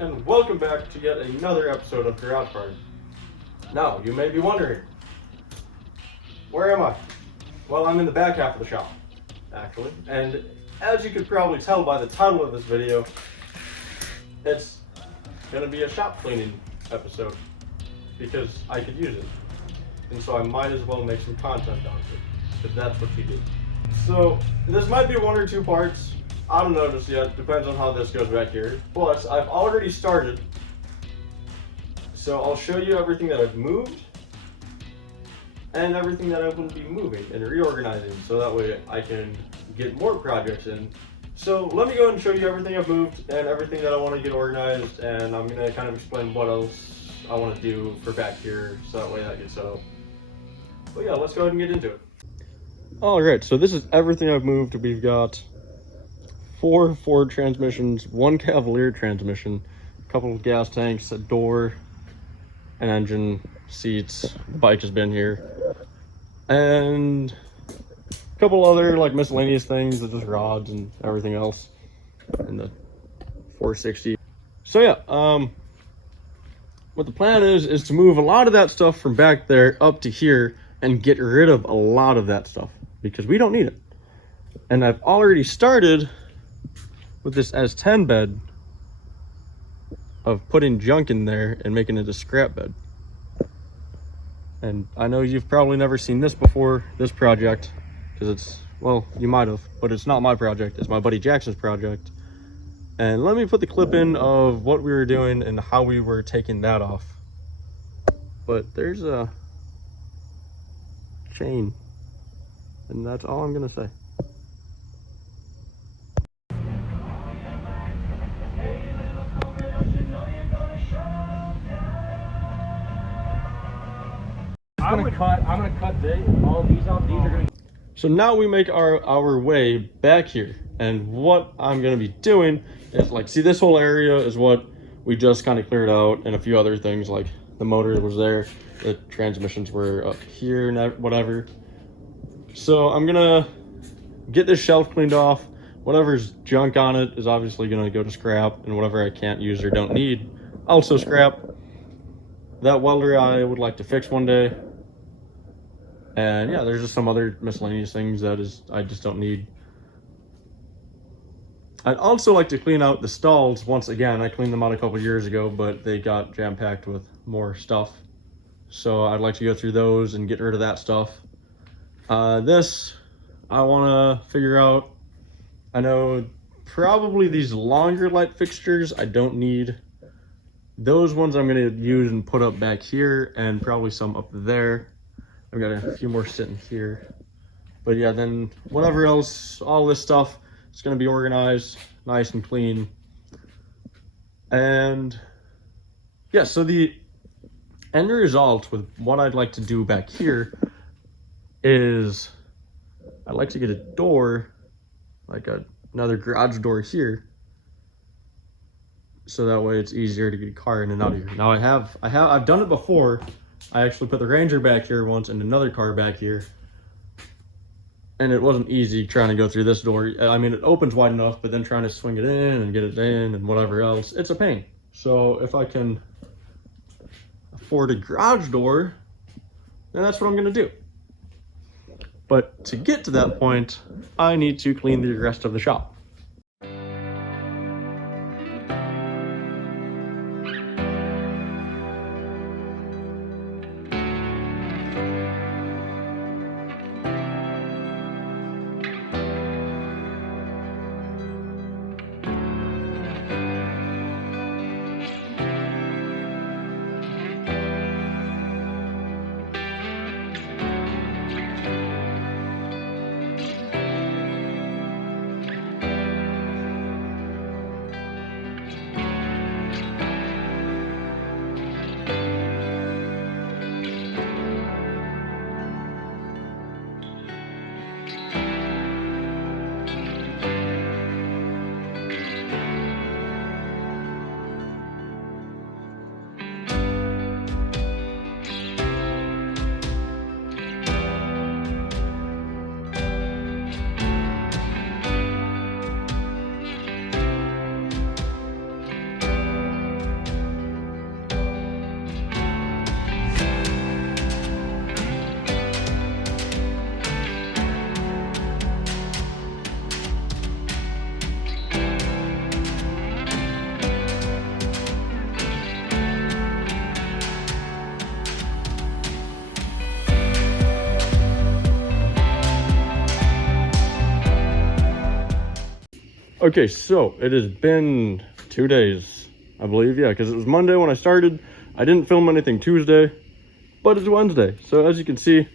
and welcome back to yet another episode of Garage Party. Now, you may be wondering, where am I? Well, I'm in the back half of the shop, actually, and as you could probably tell by the title of this video, it's going to be a shop cleaning episode, because I could use it, and so I might as well make some content on it, because that's what you do. So, this might be one or two parts. I don't know just yet, depends on how this goes back here. Plus, I've already started, so I'll show you everything that I've moved and everything that I will be moving and reorganizing, so that way I can get more projects in. So let me go ahead and show you everything I've moved and everything that I want to get organized, and I'm going to kind of explain what else I want to do for back here, so that way that gets set up. But yeah, let's go ahead and get into it. Alright, so this is everything I've moved. We've got 4 Ford transmissions, 1 Cavalier transmission, a couple of gas tanks, a door, an engine, seats, the bike has been here, and a couple other like miscellaneous things, just rods and everything else, and the 460. So yeah, what the plan is to move a lot of that stuff from back there up to here and get rid of a lot of that stuff because we don't need it. And I've already started with this S10 bed of putting junk in there and making it a scrap bed. And I know you've probably never seen this before, this project, because it's, well, you might have, but it's not my project, it's my buddy Jackson's project. And let me put the clip in of what we were doing and how we were taking that off. But there's a chain, and that's all I'm gonna say. I'm gonna cut all these off. These are gonna. So now we make our way back here, and what I'm gonna be doing is like, see, this whole area is what we just kind of cleared out, and a few other things like the motor was there, the transmissions were up here and whatever. So I'm gonna get this shelf cleaned off. Whatever's junk on it is obviously gonna go to scrap, and whatever I can't use or don't need, also scrap. That welder I would like to fix one day. And yeah, there's just some other miscellaneous things that I just don't need. I'd also like to clean out the stalls once again. I cleaned them out a couple years ago, but they got jam-packed with more stuff. So I'd like to go through those and get rid of that stuff. This, I want to figure out. I know probably these longer light fixtures I don't need. Those ones I'm going to use and put up back here, and probably some up there. I've got a few more sitting here. But yeah, then whatever else, all this stuff, it's going to be organized nice and clean. And yeah, so the end result with what I'd like to do back here is I'd like to get a door, like another garage door here, so that way it's easier to get a car in and out of here. Now I've done it before. I actually put the Ranger back here once and another car back here, and it wasn't easy trying to go through this door. I mean, it opens wide enough, but then trying to swing it in and get it in and whatever else, it's a pain. So if I can afford a garage door, then that's what I'm gonna do. But to get to that point, I need to clean the rest of the shop. Okay, so it has been 2 days, I believe. Yeah, because it was Monday when I started. I didn't film anything Tuesday, but it's Wednesday. So as you can see,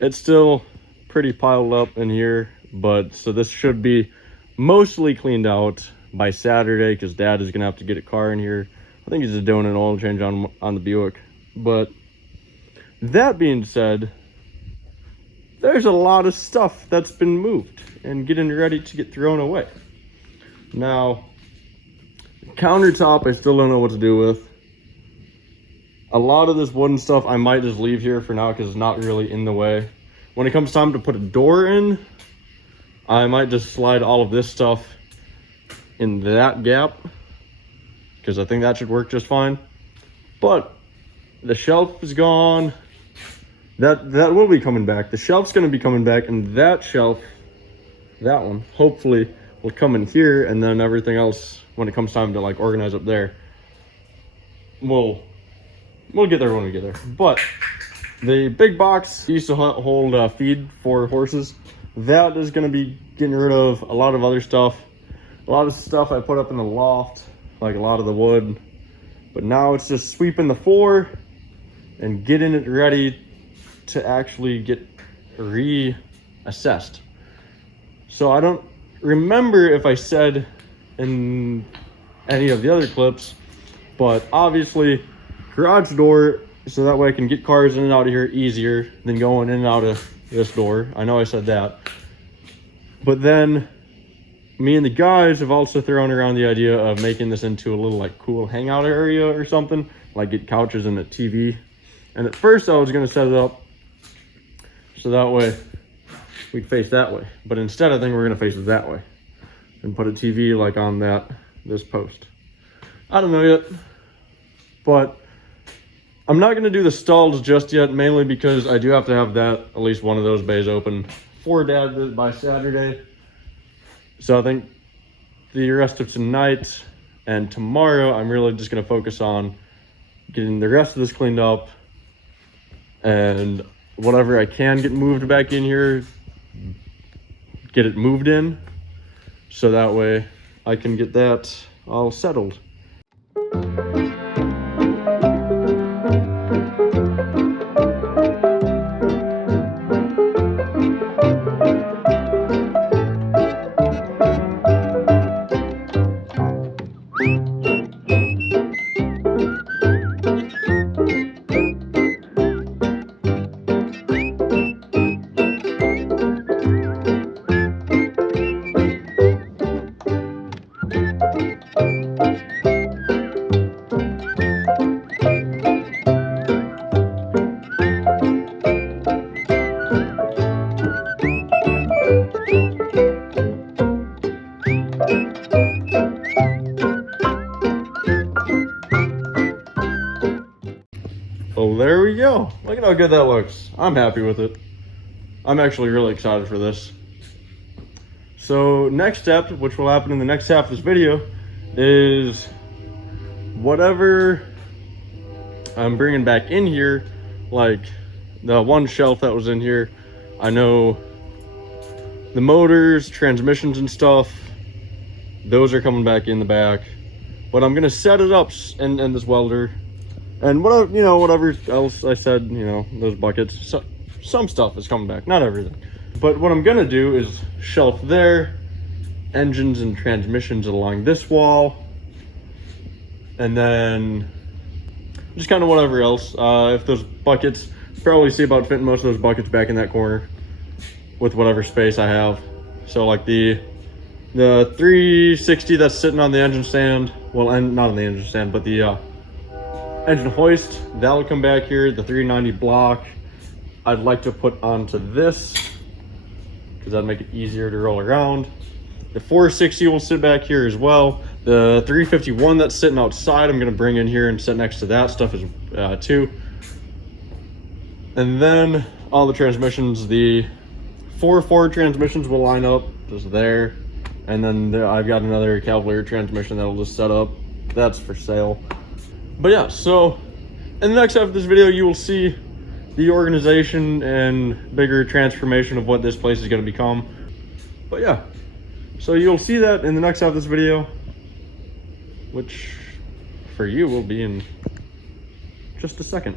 it's still pretty piled up in here. But so this should be mostly cleaned out by Saturday, because Dad is gonna have to get a car in here. I think he's just doing an oil change on the Buick. But that being said, there's a lot of stuff that's been moved and getting ready to get thrown away. Now, countertop, I still don't know what to do with. A lot of this wooden stuff I might just leave here for now because it's not really in the way. When it comes time to put a door in, I might just slide all of this stuff in that gap, because I think that should work just fine. But the shelf is gone. That will be coming back. The shelf's going to be coming back, and that shelf, that one, hopefully will come in here, and then everything else, when it comes time to like organize up there, we'll get there when we get there. But the big box used to hold feed for horses. That is going to be getting rid of a lot of other stuff. A lot of stuff I put up in the loft, like a lot of the wood. But now it's just sweeping the floor and getting it ready to actually get reassessed. So I don't remember if I said in any of the other clips, but obviously garage door, so that way I can get cars in and out of here easier than going in and out of this door. I know I said that. But then me and the guys have also thrown around the idea of making this into a little like cool hangout area or something, like get couches and a TV. And at first I was gonna set it up so that way we'd face that way. But instead I think we're gonna face it that way and put a TV like on this post. I don't know yet, but I'm not gonna do the stalls just yet, mainly because I do have to have at least one of those bays open for Dad by Saturday. So I think the rest of tonight and tomorrow, I'm really just gonna focus on getting the rest of this cleaned up, and whatever I can get moved back in here, get it moved in, so that way I can get that all settled. Oh, there we go. Look at how good that looks. I'm happy with it. I'm actually really excited for this. So next step, which will happen in the next half of this video, is whatever I'm bringing back in here, like the one shelf that was in here. I know the motors, transmissions and stuff, those are coming back in the back. But I'm gonna set it up in this welder. And whatever, you know, whatever else I said, you know, those buckets, so, some stuff is coming back, not everything. But what I'm gonna do is shelf there, engines and transmissions along this wall, and then just kind of whatever else. If those buckets, probably see about fitting most of those buckets back in that corner with whatever space I have. So like the 360 that's sitting on the engine stand, well, and not on the engine stand, but the engine hoist, that'll come back here. The 390 block I'd like to put onto this because that'd make it easier to roll around. The 460 will sit back here as well. The 351 that's sitting outside, I'm gonna bring in here and sit next to that stuff as too. And then all the transmissions, the 4 Ford transmissions will line up just there. And then I've got another Cavalier transmission that'll just set up. That's for sale. But yeah, so in the next half of this video, you will see the organization and bigger transformation of what this place is going to become. But yeah, So you'll see that in the next half of this video, which for you will be in just a second.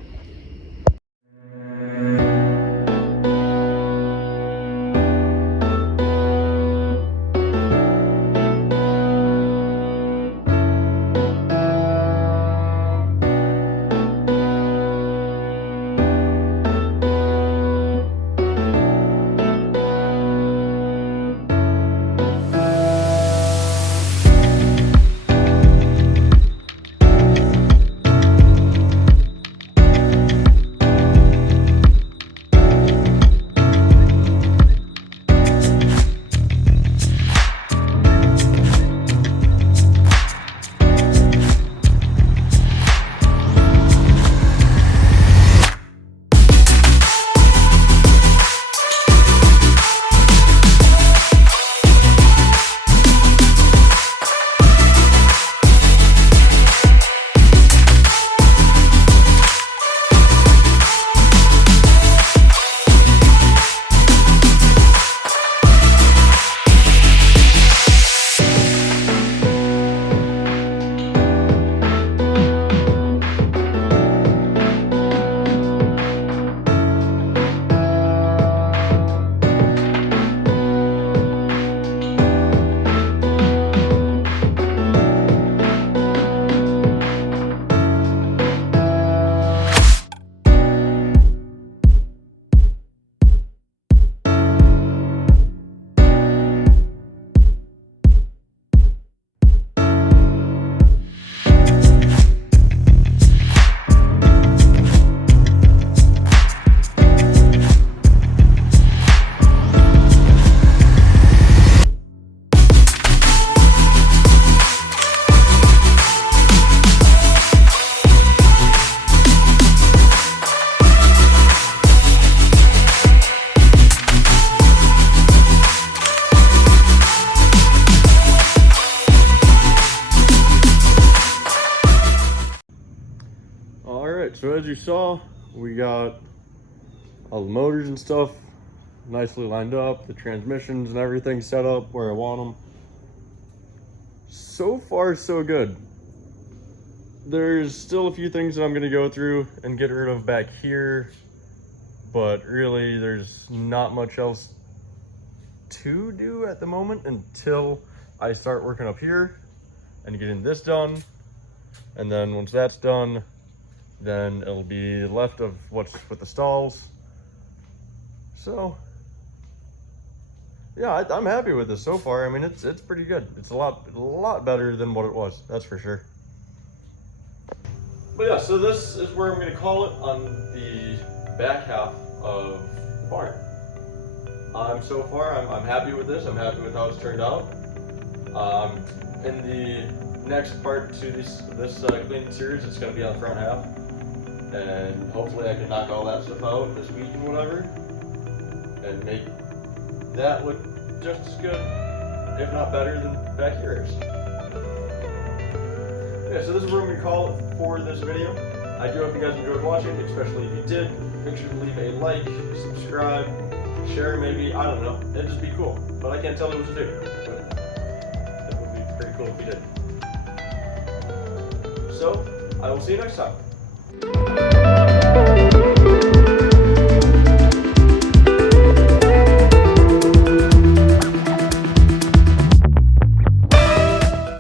So as you saw, we got all the motors and stuff nicely lined up, the transmissions and everything set up where I want them. So far, so good. There's still a few things that I'm gonna go through and get rid of back here, but really there's not much else to do at the moment until I start working up here and getting this done. And then once that's done, then it'll be left of what's with the stalls. So yeah, I'm happy with this so far. I mean, it's pretty good. It's a lot better than what it was, that's for sure. But yeah, so this is where I'm gonna call it on the back half of the barn. So far I'm happy with this. I'm happy with how it's turned out. In the next part to this cleaning series, it's gonna be on the front half. And hopefully I can knock all that stuff out this week and whatever, and make that look just as good, if not better, than back here is. Yeah, so this is what I'm going to call it for this video. I do hope you guys enjoyed watching, especially if you did. Make sure to leave a like, subscribe, share maybe, I don't know. It'd just be cool. But I can't tell you what to do. But it would be pretty cool if you did. So, I will see you next time.